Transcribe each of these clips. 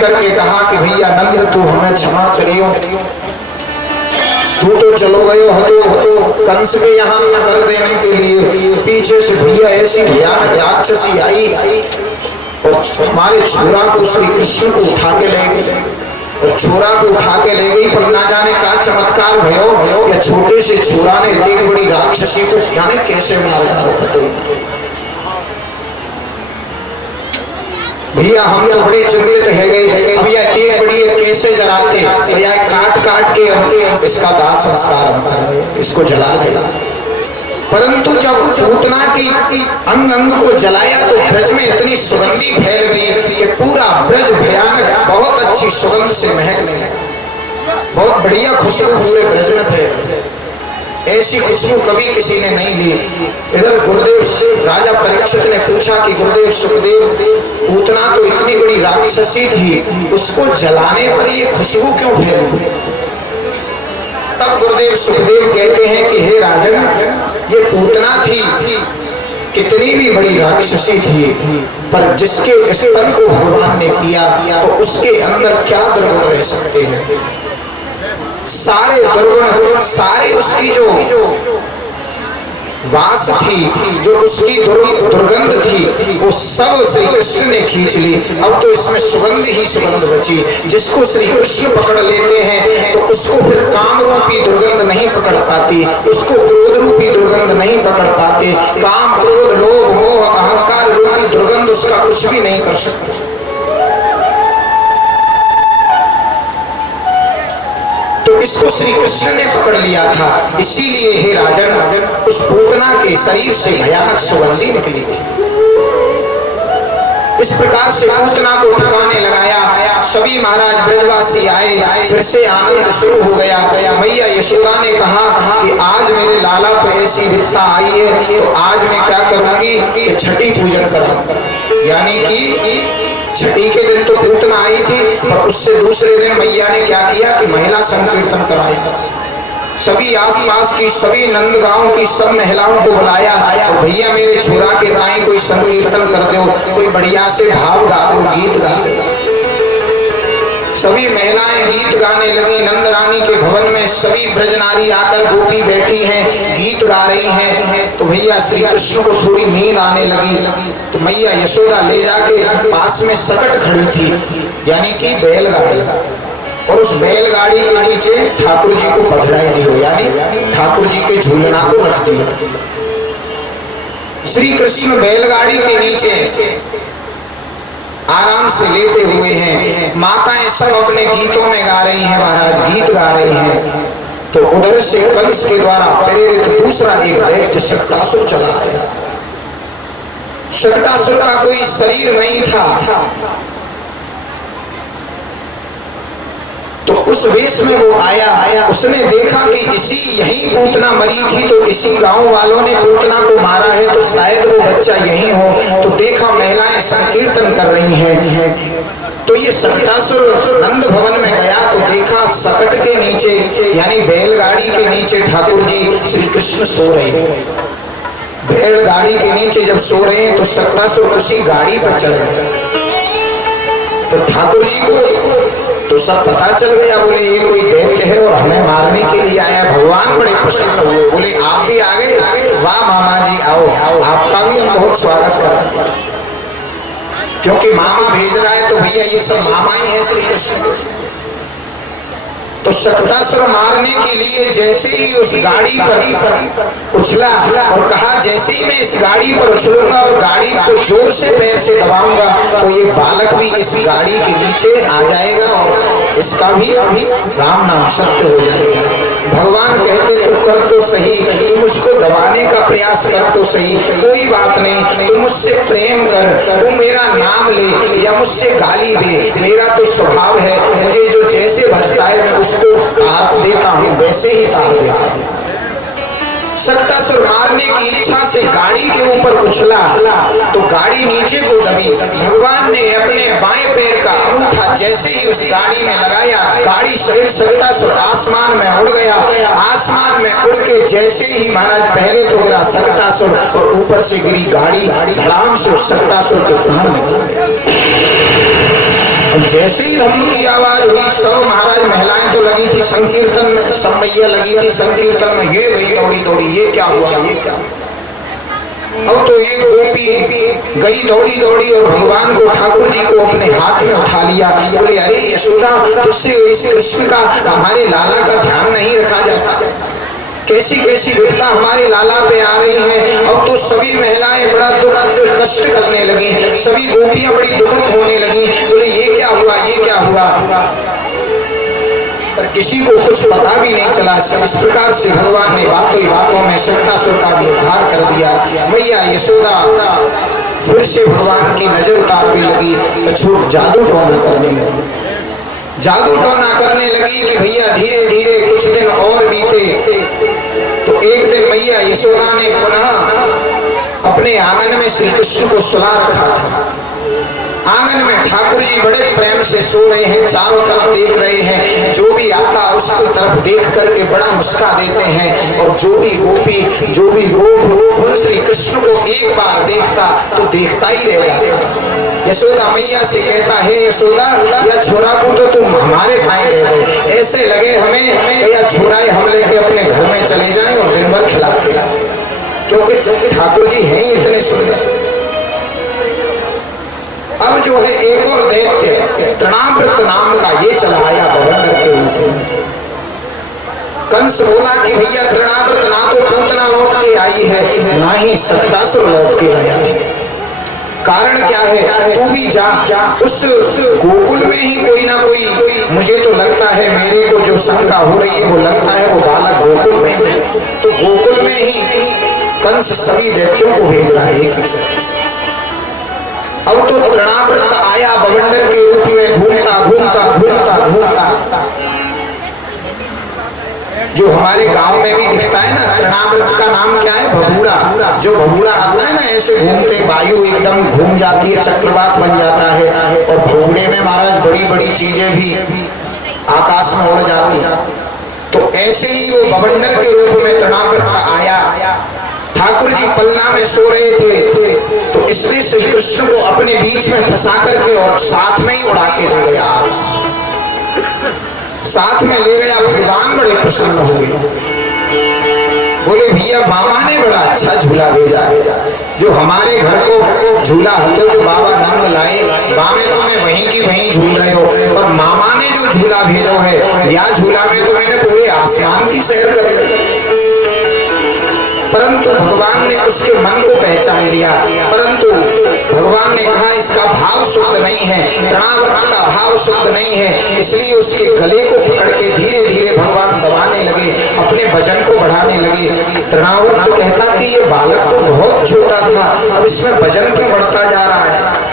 करके कहा कि भैया नंद तू हमें क्षमा करियो, तू तो चलो गयो हतो कंस के यहाँ कर देने के लिए। पीछे से भैया ऐसी भयानक राक्षसी आई और हमारे छोरा को श्री कृष्ण को उठा के ले गई, और छोरा को उठा के ले गई। पर ना जाने का चमत्कार भयो या छोटे से छोरा ने इतनी बड़ी राक्षसी को जाने कैसे मार डाला। भैया हम तो बड़े चिंतित है गए, भैया इतनी बड़ी कैसे जलाते, भैया काट काट के इसका दाह संस्कार हम कर रहे, इसको जला दे। परंतु जब पूतना की अंग अंग को जलाया तो ब्रज में इतनी सुगंधी फैल गई कि पूरा ब्रज भयानक बहुत अच्छी सुगंध से महकने लगा, बहुत बढ़िया खुशबू पूरे ब्रज में फैल गई। ऐसी खुशबू कभी किसी ने नहीं ली। इधर गुरुदेव राजा परीक्षित ने पूछा कि गुरुदेव सुखदेव, पूतना तो इतनी बड़ी राक्षसी थी, उसको जलाने पर ये खुशबू क्यों फैली? तब गुरुदेव सुखदेव कहते हैं कि हे राजन, ये पूतना थी, कितनी भी बड़ी राक्षसी थी, पर जिसके स्तन को भगवान ने पिया तो उसके अंदर क्या दुर्गुण रह सकते हैं? सारे दुर्गुण, सारे उसकी जो वास थी, जो उसकी दुर्गंध थी, वो सब श्री कृष्ण ने खींच ली। अब तो इसमें सुगंध ही सुगंध बची। जिसको श्री कृष्ण पकड़ लेते हैं तो उसको फिर काम रूपी दुर्गंध नहीं पकड़ पाती, उसको क्रोध रूपी दुर्गंध नहीं पकड़ पाते। काम, क्रोध, लोभ, मोह, अहंकार रूपी दुर्गंध उसका कुछ भी नहीं कर सकती। तो इसको श्री कृष्ण ने पकड़ लिया था, इसीलिए हे राजन, उस पूतना के शरीर से भयानक सुगंधी निकली थी। इस प्रकार से पूतना को ठिकाने लगाया। सभी महाराज ब्रजवासी आए, फिर से आनंद शुरू हो गया। मैया यशोदा ने कहा कि आज मेरे लाला पे ऐसी विपदा आई है, तो आज मैं क्या करूंगी कि छठी पूजन कराऊंगा। यानी कि छठी के दिन तो पूतना आई थी, पर उससे दूसरे दिन मैया ने क्या किया कि महिला संकीर्तन कराया। सभी आसपास की, सभी नंद गांव की सब महिलाओं को बुलाया और भैया मेरे छोरा के ताई कोई संकीर्तन कर दो, कोई बढ़िया से भाव गा दो, गीत गा दो। सभी महिलाएं गीत गाने लगी। नंद रानी के भवन में सभी ब्रजनारी आकर, गोपी बैठी हैं, गीत गा रही हैं। तो भैया श्री कृष्ण को थोड़ी नींद आने लगी, तो मैया यशोदा ले जाके पास में सकट खड़ी थी, यानी कि बैलगाड़ी, और उस बैलगाड़ी के नीचे ठाकुर जी को पधराई दी हो, यानी ठाकुर जी के झूलना को रख दिया। श्री कृष्ण बैलगाड़ी के नीचे आराम से लेटे हुए हैं। माताएं सब अपने गीतों में गा रही हैं, महाराज गीत गा रही हैं। तो उधर से कंस के द्वारा प्रेरित दूसरा एक दैत्य शकटासुर चला आया। शकटासुर का कोई शरीर नहीं था, तो उस वेश में वो आया। उसने देखा कि इसी यही पूतना मरी थी, तो इसी गांव वालों ने पूतना को मारा है, तो शायद वो बच्चा यही हो। तो देखा महिलाएं संकीर्तन कर रही हैं। तो ये शकटासुर नंद भवन में गया तो देखा सकट के नीचे, यानी बैलगाड़ी के नीचे ठाकुर जी श्री कृष्ण सो रहे हैं। बैलगाड़ी के नीचे जब सो रहे हैं तो शकटासुर उसी गाड़ी पर चढ़ गया। तो ठाकुर जी को तो सब पता चल गया। बोले ये कोई दैत्य है और हमें मारने के लिए आया। भगवान बड़े प्रसन्न हुए, बोले आप भी आ गए, वाह मामा जी आओ, आपका भी हम बहुत स्वागत करा, क्योंकि मामा भेज रहा है तो भैया ये सब मामा ही है श्री कृष्ण। तो शकटासुर मारने के लिए जैसे ही उस गाड़ी पर उछला और कहा जैसे ही मैं इस गाड़ी पर उछलूंगा और गाड़ी को जोर से पैर से दबाऊंगा तो ये बालक भी इस गाड़ी के नीचे आ जाएगा और इसका भी राम नाम सत्य हो जाएगा। भगवान कहते तो कर तो सही, तू मुझको दबाने का प्रयास कर तो सही, कोई बात नहीं, तू मुझसे प्रेम कर, तू मेरा नाम ले या मुझसे गाली दे, मेरा तो स्वभाव है, मुझे जो जैसे भटकाए मैं उसको तार देता हूँ, वैसे ही तार देता हूँ। शकटासुर मारने की इच्छा से गाड़ी के ऊपर उछला तो गाड़ी नीचे को दबी। भगवान ने अपने बाएं पैर का अंगूठा जैसे ही उस गाड़ी में लगाया, गाड़ी सहित शकटासुर आसमान में उड़ गया। आसमान में उड़ के जैसे ही महाराज पहले तो गिरा शकटासुर और ऊपर से गिरी गाड़ी, धड़ाम से शकटासुर के प्राण निकल गए। अब जैसे ही धम्म की आवाज हुई सब महाराज महिलाएं तो लगी थी संकीर्तन में, सब मैया लगी थी संकीर्तन में, ये गई दौड़ी दौड़ी, ये क्या हुआ, ये क्या। अब तो एक गोपी गई दौड़ी दौड़ी और भगवान को, ठाकुर जी को अपने हाथ में उठा लिया। बोले अरे यशोदा, तुझसे इस कृष्ण का, हमारे लाला का ध्यान नहीं रखा जाता, कैसी कैसी विपदा हमारे लाला पे आ रही है। अब तो सभी महिलाएं बड़ा दुख कष्ट करने लगी, सभी गोपियां बड़ी दुखित होने लगी। बोले ये क्या हुआ, ये क्या हुआ, पर किसी को कुछ पता भी नहीं चला। इस प्रकार से भगवान ने बातों ही बातों में शक्तासुर का भी उद्धार कर दिया। मैया यशोदा फिर से भगवान की नजर उतारने लगी, तो जादू टोना करने लगी, जादू टोना करने लगी कि भैया धीरे धीरे कुछ दिन और बीते। तो एक दिन मैया यशोदा ने पुनः अपने आंगन में श्री कृष्ण को सुला रखा था। आंगन में ठाकुर जी बड़े प्रेम से सो रहे हैं, चारों तरफ देख रहे हैं, जो भी आता उसको तरफ देख करके बड़ा मुस्का देते हैं। और जो भी गोपी, जो भी गोप श्री कृष्ण को एक बार देखता तो देखता ही रह जाता। यशोदा मैया से कहता है, यशोदा या छोरा को तो तुम हमारे थाए दे दो, ऐसे लगे हमें या छोराए हम लेके अपने घर में चले जाएं और दिन भर खिलाते रहे, क्योंकि ठाकुर जी हैं इतने सुंदर। अब जो है एक और दैत्य तृणावृत नाम का ये चला आया बवंडर के रूप में। कंस बोला कि भैया तृणावृत ना तो पूतना लौट के आई है, ना ही शक्तासुर लौट के आया है। कारण क्या है, तू भी जा, उस गोकुल में ही कोई ना कोई, मुझे तो लगता है, मेरे को जो शंका हो रही है वो लगता है वो बालक गोकुल में है। तो गोकुल में ही कंस सभी दैत्यों को भेज रहा है। अब तो तृणावृत आया बवंडर के रूप में, घूमता घूमता घूमता घूमता, जो हमारे गांव में भी दिखता है ना, तृणावृत का नाम क्या है, भभूड़ा। जो भभूड़ा आता है ना, ऐसे घूमते वायु एकदम घूम जाती है, चक्रवात बन जाता है, और भभूड़े में महाराज बड़ी बड़ी चीजें भी आकाश में उड़ जाती। तो ऐसे ही वो बवंडर के रूप में तृणावृत आया। ठाकुर जी पलना में सो रहे थे, तो इसने श्री कृष्ण को अपने बीच में फंसा करके और साथ में ही उड़ा के ले गया, साथ में ले गया। भगवान बड़े प्रसन्न हो गए, बोले भैया मामा ने बड़ा अच्छा झूला भेजा है, जो हमारे घर को झूला हतो जो बाबा नंद लाए, बामे तो मैं वहीं की वहीं झूल रहे हो, और मामा ने जो झूला भेजो है, या झूला में तो मैंने पूरे आसमान की सैर कर ली। परंतु भगवान ने उसके मन को पहचान लिया, परंतु भगवान ने कहा इसका भाव शुद्ध नहीं है, तृणावृत का भाव शुद्ध नहीं है, इसलिए उसके गले को पकड़ के धीरे धीरे भगवान दबाने लगे, अपने वजन को बढ़ाने लगे। तृणावृत कहता कि ये बालक तो बहुत छोटा था, अब इसमें वजन क्यों बढ़ता जा रहा है।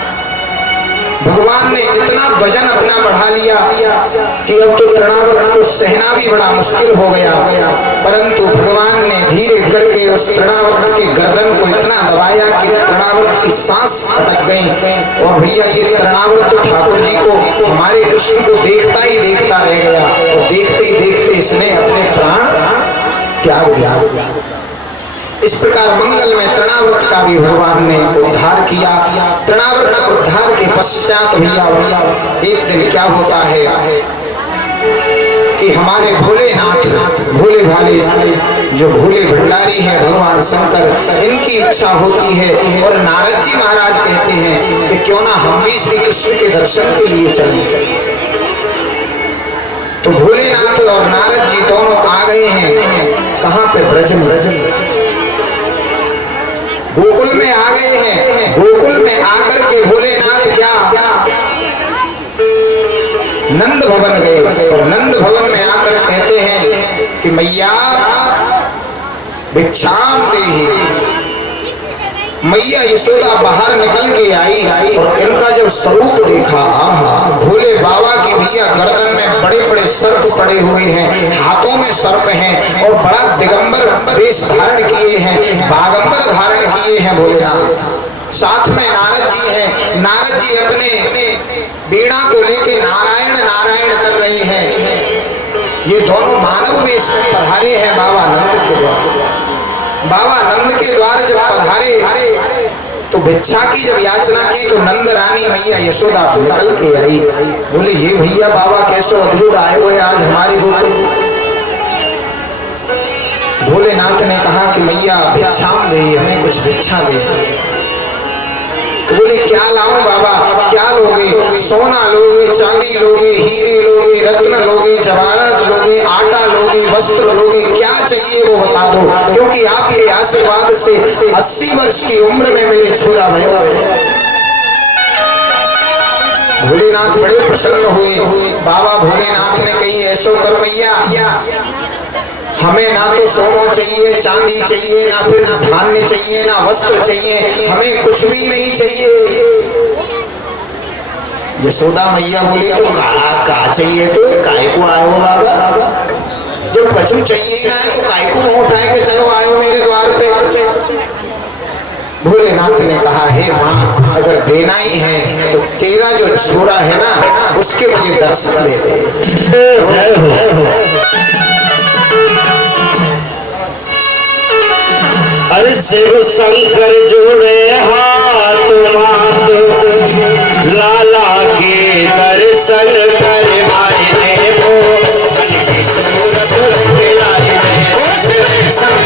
भगवान ने इतना वजन अपना बढ़ा लिया कि अब तो तृणावृत को सहना भी बड़ा मुश्किल हो गया। परंतु भगवान ने धीरे करके उस तृणावृत के गर्दन को इतना दबाया कि तृणावृत की सांस अटक गई। और भैया ये तृणावृत तो ठाकुर जी को, हमारे कृष्ण को देखता ही देखता रह गया, और देखते ही देखते इसने अपने प्राण त्याग दिया। इस प्रकार मंगल में तृणावृत का भी भगवान ने उद्धार किया। तृणावृत उद्धार के पश्चात भैया एक दिन क्या होता है कि हमारे भोलेनाथ, भोले भाले जो भोले भंडारी हैं भगवान शंकर, इनकी इच्छा होती है, और नारद जी महाराज कहते हैं कि क्यों ना हम भी श्री कृष्ण के दर्शन के लिए चलें। तो भोलेनाथ और नारद जी दोनों आ गए हैं, कहाँ पे, ब्रज में, गोकुल में आ गए हैं। गोकुल में आकर के भोलेनाथ क्या नंद भवन गए, और नंद भवन में आकर कहते हैं कि मैया भिक्षाम देहि। मैया यशोदा बाहर निकल के आई और इनका जब स्वरूप देखा, आहा, भोले बाबा की भैया गर्दन में बड़े बड़े सर्प पड़े हुए हैं, हाथों में सर्प हैं, और बड़ा दिगंबर वेश धारण किए हैं, बागंबर धारण किए हैं भोलेनाथ। साथ में नारद जी हैं, नारद जी अपने वीणा को लेके नारायण नारायण कर रहे हैं। ये दोनों मानव वेश में पधारे हैं बाबा नंद के द्वार। बाबा नंद के द्वार जब पधारे तो भिक्षा की जब याचना की तो नंद रानी मैया यशोदा निकल के आई। बोले ये भैया बाबा कैसे अद्भुत आए हुए आज हमारी गोकुल। भोलेनाथ ने कहा कि मैया भिक्षाम दे, हमें कुछ भिक्षा दे। तो बोले क्या लाऊं बाबा, क्या लोगे? सोना लोगे, चांदी लोगे, हीरे लोगे, रत्न लोगे, जवाहरात लोगे, आटा लोगे, वस्त्र लोगे, क्या चाहिए वो बता दो, क्योंकि आपके आशीर्वाद से 80 वर्ष की उम्र में मेरे छोरा भयो है। भोलेनाथ बड़े प्रसन्न हुए। बाबा भोलेनाथ ने कही ऐसो कर मैया, हमें ना तो सोना चाहिए, चांदी चाहिए, ना फिर धान्य चाहिए, ना वस्त्र चाहिए, हमें कुछ भी नहीं चाहिए। यशोदा मैया बोली तो का चाहिए, तो काय को आयो बाबा? जब कछु चाहिए ही ना है तो काय को मुंह उठाए के चलो आयो मेरे द्वार पे। भोलेनाथ ने कहा हे माँ, अगर देना ही है तो तेरा जो छोरा है ना उसके मुझे दर्शन दे दे। अरे शिव शंकर जोड़े हाथ